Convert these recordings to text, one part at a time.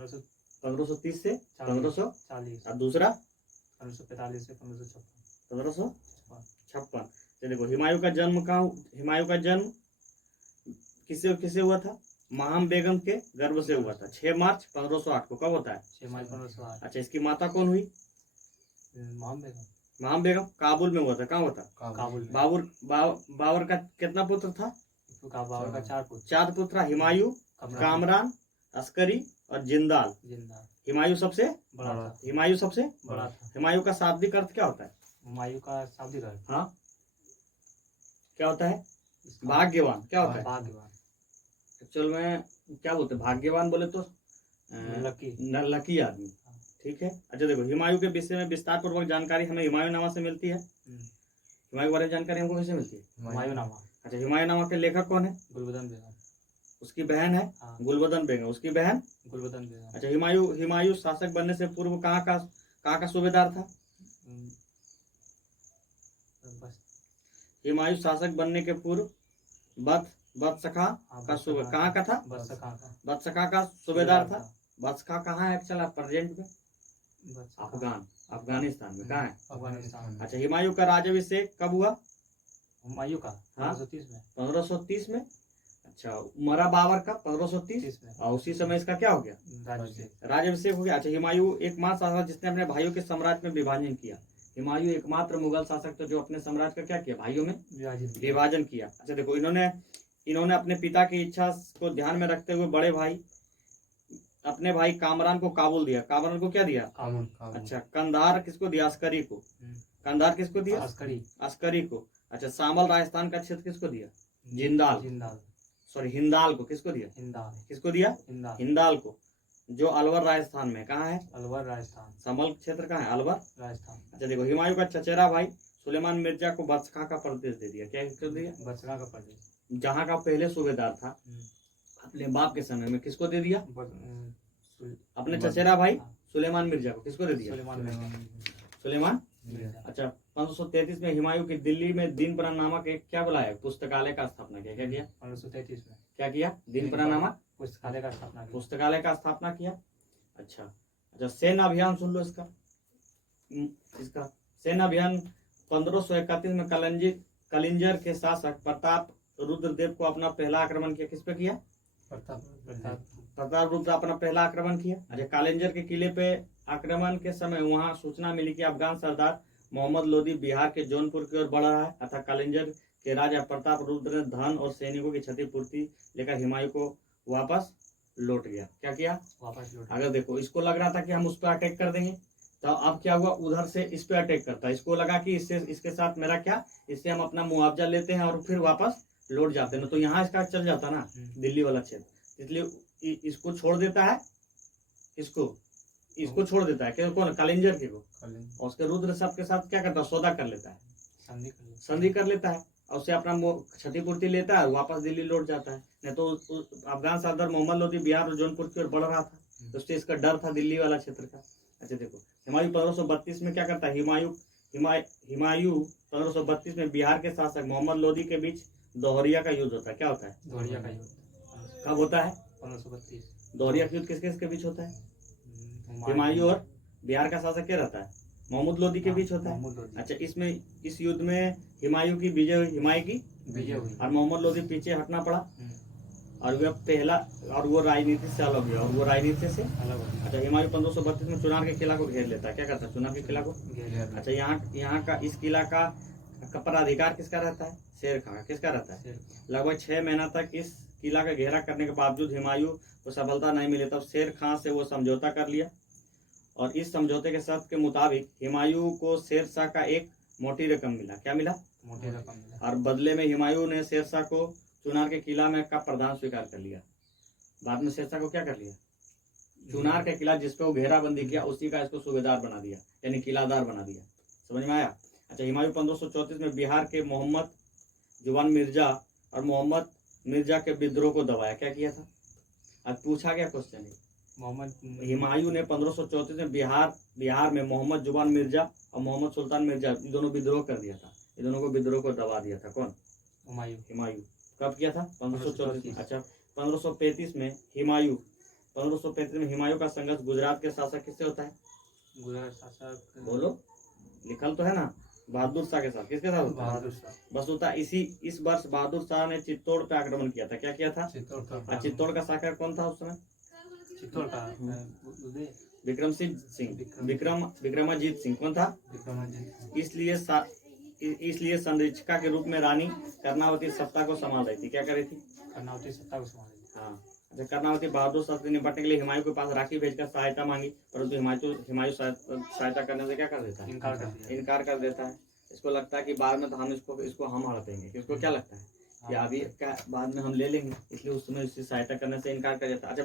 1530 से 1540 और दूसरा 1545 से 1556। 1556। तो देखो हिमायू का जन्म कहाँ, हिमायू का जन्म किससे किससे हुआ था? महाम बेगम के गर्भ से हुआ था 6 मार्च 1508 को। कब होता है? 6 मार्च 1508। अच्छा, इसकी माता कौन हुई? महाम बेगम। महाम बेगम काबुल में हुआ था। कहाँ हुआ था? काबुल में। बाबर का कितना पुत्र था? बाबर का 4 पुत्र। 4 पुत्र, हिमायू, कामरान, अस्करी और जिंदाल। हिमायू सबसे बड़ा था। हिमायू सबसे बड़ा था। हिमायू का शाब्दिक अर्थ क्या होता है? हुमायूं का शाब्दिक अर्थ, हाँ, क्या होता है? भाग्यवान। क्या होता है? भाग्यवान। एक्चुअल में क्या बोलते हैं? भाग्यवान बोले तो लकी आदमी। ठीक है। अच्छा देखो, हिमायू के विषय में विस्तार पूर्वक जानकारी हमें हुमायूंनामा से मिलती है। हिमायू के बारे में जानकारी हमको कैसे मिलती है? हुमायूंनामा। अच्छा, हुमायूंनामा के लेखक कौन है? गुलबदन बेगम। उसकी बहन है गुलबदन बेगम, उसकी बहन गुलबदन बेगम। अच्छा, हिमायू शासक बनने से पूर्व कहाँ का सूबेदार था? हिमायू शासक बनने के पूर्व बदसखा का सूबेदार कहाँ का था? बदसखा का सूबेदार था। बदसखा कहाँ है एक्चुअल प्रेजेंट में? अफगानिस्तान में। कहाँ है? अफगानिस्तान। अच्छा, हिमायू का राज्याभिषेक कब हुआ? हुमायूं का 1530 में। अच्छा, मरा बाबर का 1530 में और उसी समय इसका क्या हो गया? राज्याभिषेक हो गया। अच्छा, हिमायू एकमात्र शासक जिसने अपने भाइयों के साम्राज्य में विभाजन किया। हिमायू एकमात्र मुगल शासक तो जो अपने साम्राज्य का क्या किया? भाइयों में विभाजन किया। अच्छा देखो, इन्होंने अपने पिता की इच्छा को ध्यान में रखते हुए बड़े भाई अपने भाई कामरान को काबुल दिया। कामरान को क्या दिया? काबुल। अच्छा, कंधार किसको दिया? अस्करी को। कंधार किसको दिया? अस्करी को। अच्छा, सामल राजस्थान का क्षेत्र किसको दिया? हिंदाल को। किसको दिया? किसको दिया? हिंदाल को, जो अलवर राजस्थान में। कहाँ है? अलवर राजस्थान। समल क्षेत्र कहाँ है? अलवर राजस्थान। अच्छा देखो, हिमायू का चचेरा भाई सुलेमान मिर्जा को बदसखा का प्रदेश दे दिया। क्या कर दिया? बदसखा का प्रदेश, जहाँ का पहले सूबेदार था अपने बाप के समय में। किसको दे दिया? अपने चचेरा भाई सुलेमान मिर्जा को। किसको दे दिया? सुलेमान। अच्छा, 1533 में हिमायू की दिल्ली में दीनपना नामक एक क्या बुलाया? पुस्तकालय का स्थापना किया। क्या किया? 1533 में क्या किया? दीनपना नामक पुस्तकालय का स्थापना किया। अच्छा, सेना अभियान सुन लो इसका सेना अभियान 1531 में कलिंजर के शासक प्रताप रुद्रदेव को अपना पहला आक्रमण किया। किस पे किया? प्रताप रुद्र अपना पहला आक्रमण किया। अच्छा, कालिंजर के किले पे आक्रमण के समय वहां सूचना मिली कि अफगान सरदार मोहम्मद लोदी बिहार के जौनपुर की ओर बढ़ रहा है। अतः कालिंजर के राजा प्रताप रुद्र ने धन और सैनिकों की क्षतिपूर्ति लेकर हिमायू को वापस लौट गया। क्या किया? वापस लौट। अगर देखो, इसको लग रहा था कि हम उस पर अटैक कर देंगे, तो अब क्या हुआ? उधर से इस पे अटैक करता है। इसको लगा कि इसके साथ मेरा क्या, इससे हम अपना मुआवजा लेते हैं और फिर वापस लौट जाते हैं ना, तो यहाँ इसका चल जाता ना दिल्ली वाला क्षेत्र। इसलिए इसको छोड़ देता है। इसको छोड़ देता है। कौन? कालिंजर के को। और उसके रुद्र सब के साथ क्या करता है? सौदा कर लेता है, संधि कर लेता है और उससे अपना क्षतिपूर्ति लेता है, वापस दिल्ली लौट जाता है। नहीं तो अफगान सरदार मोहम्मद लोदी बिहार और जौनपुर की ओर बढ़ रहा था, तो उससे इसका डर था दिल्ली वाला क्षेत्र का। अच्छा देखो, हिमायू 1532 में क्या करता है? हिमायू 1532 में बिहार के शासक मोहम्मद लोदी के बीच दोहरिया का युद्ध होता है। क्या होता है? दोहरिया का युद्ध कब होता है? 1532। दोहरिया का युद्ध किसके किसके बीच होता है? हिमायू और बिहार का शासक क्या रहता है? मोहम्मद लोदी के बीच होता है। अच्छा, इस युद्ध में हिमायू की विजय हुई और मोहम्मद लोदी पीछे हटना पड़ा और वो राजनीति से अलग हुआ अच्छा, हिमायू 1532 में चुनार के किला को घेर लेता है। क्या करता है? चुनार के किला को घेर। अच्छा, यहाँ का इस किला का पर अधिकार किसका रहता है? शेर खां का। किसका रहता है? लगभग 6 महीना तक इस किला का घेरा करने के बावजूद हिमायू को सफलता नहीं मिली। तब शेर खां से वो समझौता कर लिया और इस समझौते के शर्त के मुताबिक हिमायू को शेर शाह का एक मोटी रकम मिला। क्या मिला? मोटी रकम मिला। और बदले में हिमायू ने शेर शाह को चुनार के किला में का प्रधान स्वीकार कर लिया। बाद में शेर शाह को क्या कर लिया? चुनार का किला जिसपे वो घेराबंदी किया उसी का इसको सूबेदार बना दिया, यानी किलादार बना दिया। समझ में आया? अच्छा, हिमायू 1534 में बिहार के मोहम्मद जुबान मिर्जा और मोहम्मद मिर्जा के विद्रोह को दबाया। क्या किया था? आज पूछा गया क्वेश्चन है। हिमायू ने 1534 में बिहार में मोहम्मद जुबान मिर्जा और मोहम्मद सुल्तान मिर्जा दोनों विद्रोह कर दिया था। इन दोनों को विद्रोह को दबा दिया था। कौन? हिमायू। कब किया था? 1534। अच्छा, 1535 में हिमायू 1535 में हुमायूं का संघर्ष गुजरात के शासक किससे होता है? गुजरात शासक बोलो, लिखल तो है ना, बहादुर शाह के साथ। किसके साथ होता है? बहादुर शाह। बस होता है इस वर्ष बहादुर शाह ने चित्तौड़ पे आक्रमण किया था। क्या किया था? चित्तौड़ का शासक कौन था उस समय? चित्तौड़ का विक्रमाजीत सिंह कौन था? इसलिए संरक्षिका के रूप में रानी कर्णावती सत्ता को संभाल रही थी। क्या कर रही थी? कर्णावती सत्ता को संभाल रही थी। हाँ, अच्छा, कर्णावती बहादुर शाह से निपटने के लिए हुमायूं के पास राखी भेजकर सहायता मांगी, परंतु हुमायूं सहायता करने से क्या कर देता है? इनकार कर देता है। इसको लगता है कि बाद में तो हम इसको हम हड़पेंगे। इसको क्या लगता है कि अभी क्या बाद में हम ले लेंगे, इसलिए उस समय उसकी सहायता करने से इनकार कर देता है। अच्छा,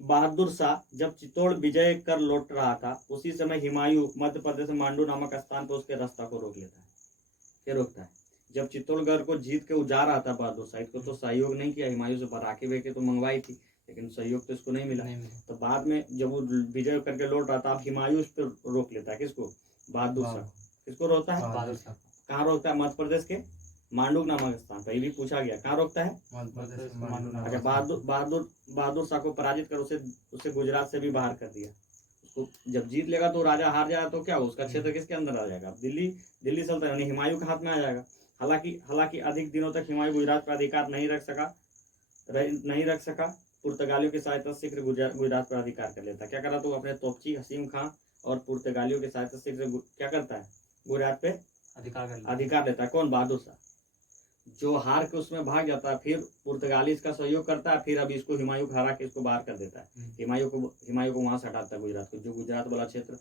बहादुर शाह जब चित्तौड़ विजय कर लौट रहा था, उसी समय हुमायूं मध्य प्रदेश में मांडू नामक स्थान पर उसके रास्ता को रोक लेता है। क्या रोकता है? जब चित्तौड़गढ़ को जीत के जा रहा था बहादुर शाह, इसको तो सहयोग नहीं किया, हुमायूं से राखी भेज के तो मंगवाई थी, लेकिन सहयोग तो इसको नहीं मिला। तो बाद में जब वो विजय करके लौट रहा था, अब हुमायूं उस पर रोक लेता है। किसको? बहादुर शाह। किसको रोकता है? बहादुर शाह। कहाँ रोकता है? मध्य प्रदेश के मांडू नामक स्थान पर। ये भी पूछा गया, कहाँ रोकता है? अच्छा, बहादुर शाह को पराजित कर उसे गुजरात से भी बाहर कर दिया। उसको जब जीत लेगा तो राजा हार जाएगा तो क्या हो, उसका क्षेत्र किसके अंदर आ जाएगा? दिल्ली सल्तनत यानी हुमायूं के हाथ में आ जाएगा। हालांकि अधिक दिनों तक हुमायूं गुजरात पर अधिकार नहीं रख सका। पुर्तगालियों की सहायता से शीघ्र गुजरात पर अधिकार कर लेता। क्या करा? तो अपने तोपची हसीम खां और पुर्तगालियों की सहायता से शीघ्र क्या करता है? गुजरात पे अधिकार लेता है। कौन? बहादुर शाह। जो हार के उसमें भाग जाता है, फिर पुर्तगाली इसका सहयोग करता है, फिर अभी इसको हुमायूं हरा के इसको बाहर कर देता है। हुमायूं को वहां से हटाता है गुजरात को, जो गुजरात वाला क्षेत्र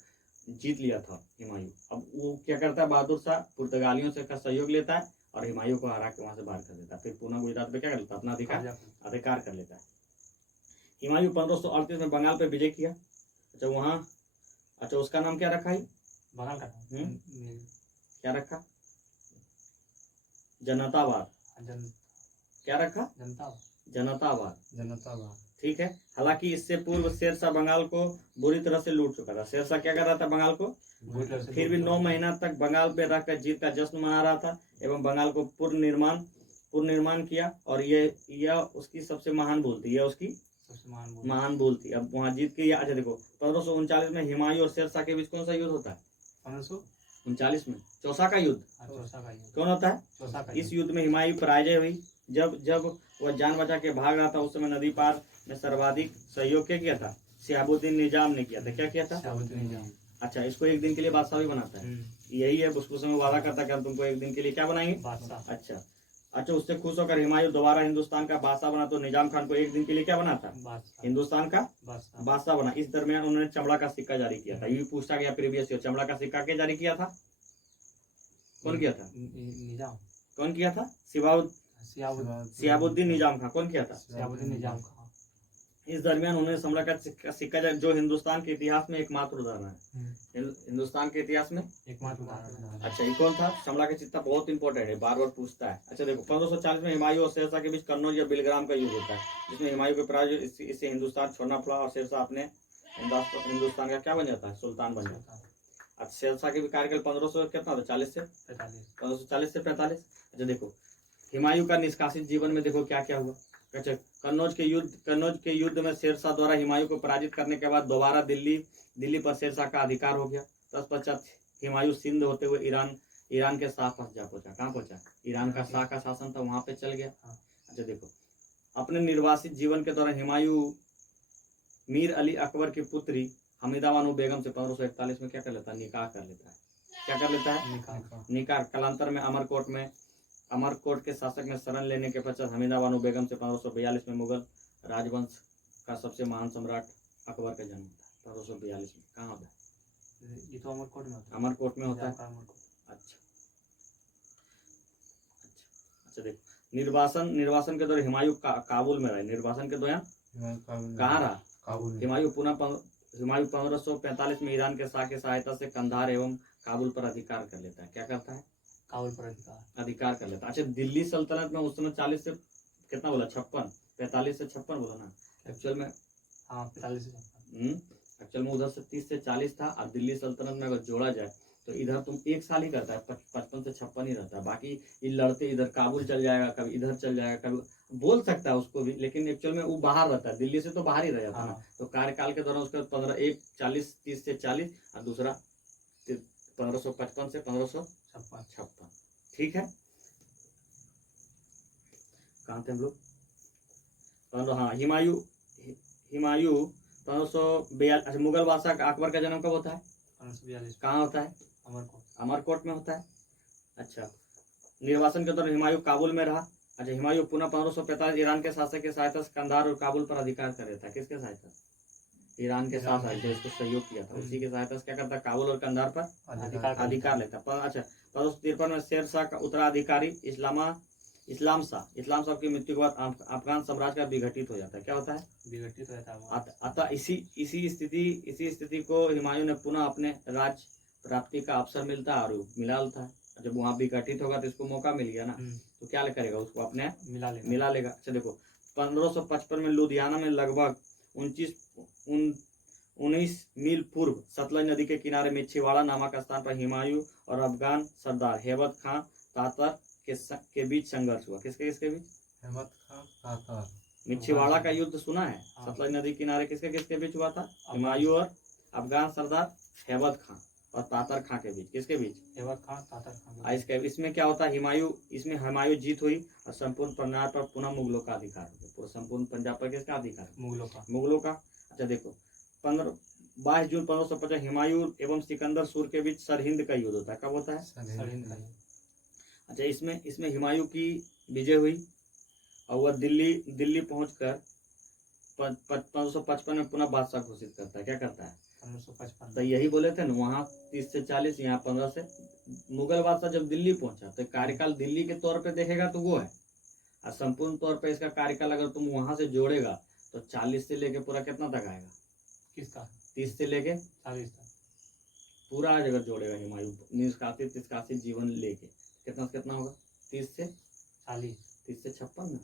जीत लिया था हुमायूं। अब वो क्या करता है? बहादुर शाह पुर्तगालियों से का सहयोग लेता है और हुमायूं को हरा के वहां से बाहर कर देता है। फिर पुनः गुजरात पे क्या कर लेता है? अपना अधिकार कर लेता है। हुमायूं 1538 में बंगाल पे विजय किया। अच्छा, उसका नाम क्या रखा? बंगाल का क्या रखा? जनतावाद। क्या रखा? जनतावाद। ठीक है। हालांकि इससे पूर्व शेरशाह बंगाल को बुरी तरह से लूट चुका था। शेरशाह क्या कर रहा था? बंगाल को फिर भी 9 महीना तक बंगाल पे रहकर जीत का जश्न मना रहा था एवं बंगाल को पुनर्निर्माण किया। और यह उसकी सबसे महान भूल थी। महान भूल थी। अब वहां जीत के। अच्छा देखो, 1539 में हुमायूं और शेरशाह के बीच कौन सा युद्ध होता है? 1539 में चौसा का युद्ध। कौन होता है? इस युद्ध में हुमायूं पराजय हुई। जब वह जान बचा के भाग रहा था, उस समय नदी पार में सर्वाधिक सहयोग क्या किया था? शहाबुद्दीन निजाम ने किया था। क्या किया था? अच्छा, इसको एक दिन के लिए बादशाह भी बनाता है। यही है, उसको समय वादा करता है कि हम तुमको एक दिन के लिए क्या बनाएंगे? अच्छा, उससे खुश होकर हुमायूं दोबारा हिंदुस्तान का बादशाह बना, तो निजाम खान को एक दिन के लिए क्या बनाता? हिंदुस्तान का बादशाह बना। इस दरमियान उन्होंने चमड़ा का सिक्का जारी किया था। ये भी पूछा गया प्रीवियस ईयर, चमड़ा का सिक्का क्या जारी किया था? कौन किया था? निजाम। कौन किया था? शहाबुद्दीन निजाम खान। कौन किया था? शहाबुद्दीन निजाम खान। इस दरमियान उन्होंने चमड़ा का सिक्का जो हिंदुस्तान के इतिहास में एकमात्र उदाहरण है। हिंदुस्तान के इतिहास में एकमात्र उदाहरण। अच्छा, ये कौन था? चमड़ा का सिक्का बहुत इंपॉर्टेंट है, बार बार पूछता है। अच्छा देखो, 1540 में हुमायूं और शेरशाह के बीच कन्नौज या बिलग्राम का युद्ध होता है, जिसमें हुमायूं के पराजय इससे हिंदुस्तान छोड़ना पड़ा और शेरशाह अपने हिंदुस्तान का क्या बन जाता है? सुल्तान बन जाता है। अच्छा, शेरशाह के भी कार्यकाल 1540 से 45। अच्छा देखो, हुमायूं का निष्कासित जीवन में देखो क्या क्या हुआ। अच्छा, कन्नौज के युद्ध में शेरशाह द्वारा हुमायूं को पराजित करने के बाद दोबारा दिल्ली पर शेरशाह का अधिकार हो गया। तत्पश्चात हुमायूं सिंध होते हुए ईरान के शाह पास जा पहुंचा। कहाँ पहुंचा? ईरान का शाह का शासन था, वहां पे चल गया। अच्छा देखो, अपने निर्वासित जीवन के दौरान हुमायूं मीर अली अकबर की पुत्री हमीदा बानो बेगम से 1541 में क्या कर लेता है? निकाह कर लेता है। क्या कर लेता है? निकाह। कालांतर में अमरकोट के शासक में शरण लेने के पश्चात हमीदा बानो बेगम से 1542 में मुगल राजवंश का सबसे महान सम्राट अकबर का जन्म होता है। 1542 में कहाँ होता है? ये तो अमरकोट में होता है। अच्छा देखो, निर्वासन के दौरान हुमायूं काबुल में रहे। निर्वासन के दौरान कहाँ रहा? हुमायूं 1545 में ईरान के शाह की सहायता से कंधार एवं काबुल पर अधिकार कर लेता है। क्या करता है? काबुल पर अधिकार कर लेता है। अच्छा, दिल्ली सल्तनत में उस समय 40 से कितना बोला? 56। 45 से 56 बोला ना एक्चुअल में? हाँ, 45 से 56। एक्चुअल में उधर से 30 से 40 था। और दिल्ली सल्तनत में अगर जोड़ा जाए तो इधर तुम 1 साल ही करता है, 55 से 56 ही रहता है। बाकी ये लड़ते इधर काबुल चल जाएगा, कभी इधर चल जाएगा, कभी बोल सकता है उसको भी, लेकिन एक्चुअल में वो बाहर रहता है, दिल्ली से तो बाहर ही रह जाता है ना। हाँ। तो कार्यकाल के दौरान उसका 15 एक 30 से 40 और दूसरा 1555 से 1556। ठीक है, कहाँ थे हम लोग? हाँ, हुमायूं 1542। अच्छा, मुगल बादशाह अकबर का जन्म कब होता है? 1542। कहाँ होता है? अमरकोट। अमरकोट में होता है। अच्छा, निर्वासन के दौरान हुमायूं काबुल में रहा। अच्छा, हुमायूं पुनः 1545 ईरान के शासक की सहायता से कंधार और काबुल पर अधिकार कर रहा था। किसके सहायता? ईरान के शासक जो इसको सहयोग किया था, उसी की सहायता से क्या करता? काबुल और कंधार पर अधिकार लेता। अच्छा, 1553 में शेर शाह का उत्तराधिकारी इस्लाम शाह की मृत्यु के बाद अफगान साम्राज्य का विघटित हो जाता है। क्या होता है? विघटित हो जाता है। अतः इसी स्थिति को हुमायूं ने पुनः अपने राज्य प्राप्ति का अवसर मिलता है और मिला लेता है। जब वहां विघटित होगा तो इसको मौका मिल गया ना, तो क्या करेगा? उसको अपने मिला लेगा। अच्छा देखो, 1555 में लुधियाना में लगभग 19 मील पूर्व सतलज नदी के किनारे मिच्छीवाड़ा नामक स्थान पर हुमायूं और अफगान सरदार हेबत खां तातर के बीच संघर्ष हुआ। किसके बीच? हेमत खां तातर। मिच्छीवाड़ा का युद्ध सुना है? सतलज नदी किनारे किसके बीच हुआ था? हुमायूं और अफगान सरदार हेबत खां और तातर खां के बीच। किसके बीच? हेबत खां तातर खां। इसमें क्या होता है? हुमायूं जीत हुई और संपूर्ण पंजाब पर पुनः मुगलों का अधिकार हो गया। पूरा संपूर्ण पंजाब पर किसका अधिकार? मुगलों का। अच्छा देखो, 22 जून 1550 हुमायूं एवं सिकंदर सूर के बीच सरहिंद का युद्ध होता है। कब होता है? सरहिंद का। अच्छा, इसमें हुमायूं की विजय हुई और वह दिल्ली पहुंचकर 1555 में पुनः बादशाह घोषित करता है। क्या करता है? 1555। तो यही बोले थे ना, वहाँ 30 से 40, यहाँ 15 से। मुगल बादशाह जब दिल्ली पहुंचा तो कार्यकाल दिल्ली के तौर पे देखेगा तो वो है, और संपूर्ण तौर पे इसका कार्यकाल अगर तुम वहां से जोड़ेगा तो 40 से लेके पूरा कितना तक आएगा? किसका? 30 से लेके 40 तक पूरा अगर जोड़ेगा हुमायूं निष्कासित जीवन लेके कितना होगा? 30 से 40, 30 से 56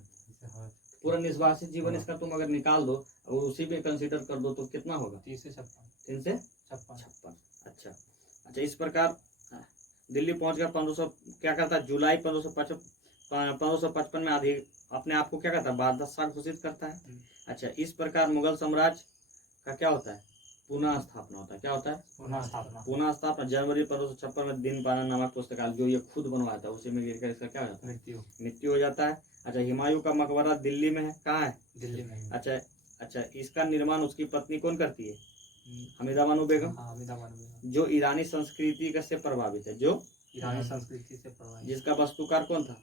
पूरा निष्कासित जीवन इसका तुम अगर निकाल दो और उसी में कंसीडर कर दो तो कितना होगा? 30 से 56। 3 से 56। अच्छा, इस प्रकार दिल्ली पहुंच गया। 1500 क्या करता है? जुलाई 1555 में अपने आप को क्या करता है? बादशाह घोषित करता है। अच्छा, इस प्रकार मुगल साम्राज्य का क्या होता है? पुनः स्थापना होता है। क्या होता है? पुनः स्थापना। जनवरी 1556 में दिन पाना नामक पुस्तकालय जो ये खुद बनवाया था उसी में गिरकर इसका क्या हो जाता है? मृत्यु हो जाता है। अच्छा, हुमायूं का मकबरा दिल्ली में है। कहाँ है? दिल्ली में। अच्छा, इसका निर्माण उसकी पत्नी कौन करती है? हमीदा बानो बेगम, जो ईरानी संस्कृति से प्रभावित है। जिसका वास्तुकार कौन था?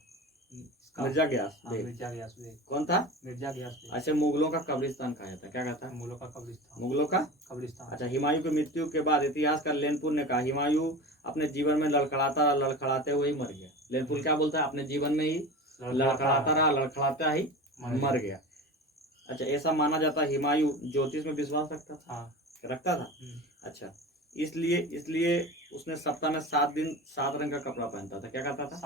मिर्जा गयास बेग। कौन था? मिर्जा गयास बेग। अच्छा, मुगलों का कब्रिस्तान कहा जाता है। क्या कहता है? मुगलों का कब्रिस्तान। अच्छा, हुमायूं की मृत्यु के बाद इतिहासकार लेनपुर ने कहा हुमायूं अपने जीवन में लड़खड़ाते हुए ही मर गया। लेनपुर क्या बोलता है? अपने जीवन में ही लड़खड़ाता ही मर गया। अच्छा, ऐसा माना जाता है हुमायूं ज्योतिष में विश्वास रखता था। अच्छा, इसलिए उसने सप्ताह में 7 दिन 7 रंग का कपड़ा पहनता था। क्या करता था?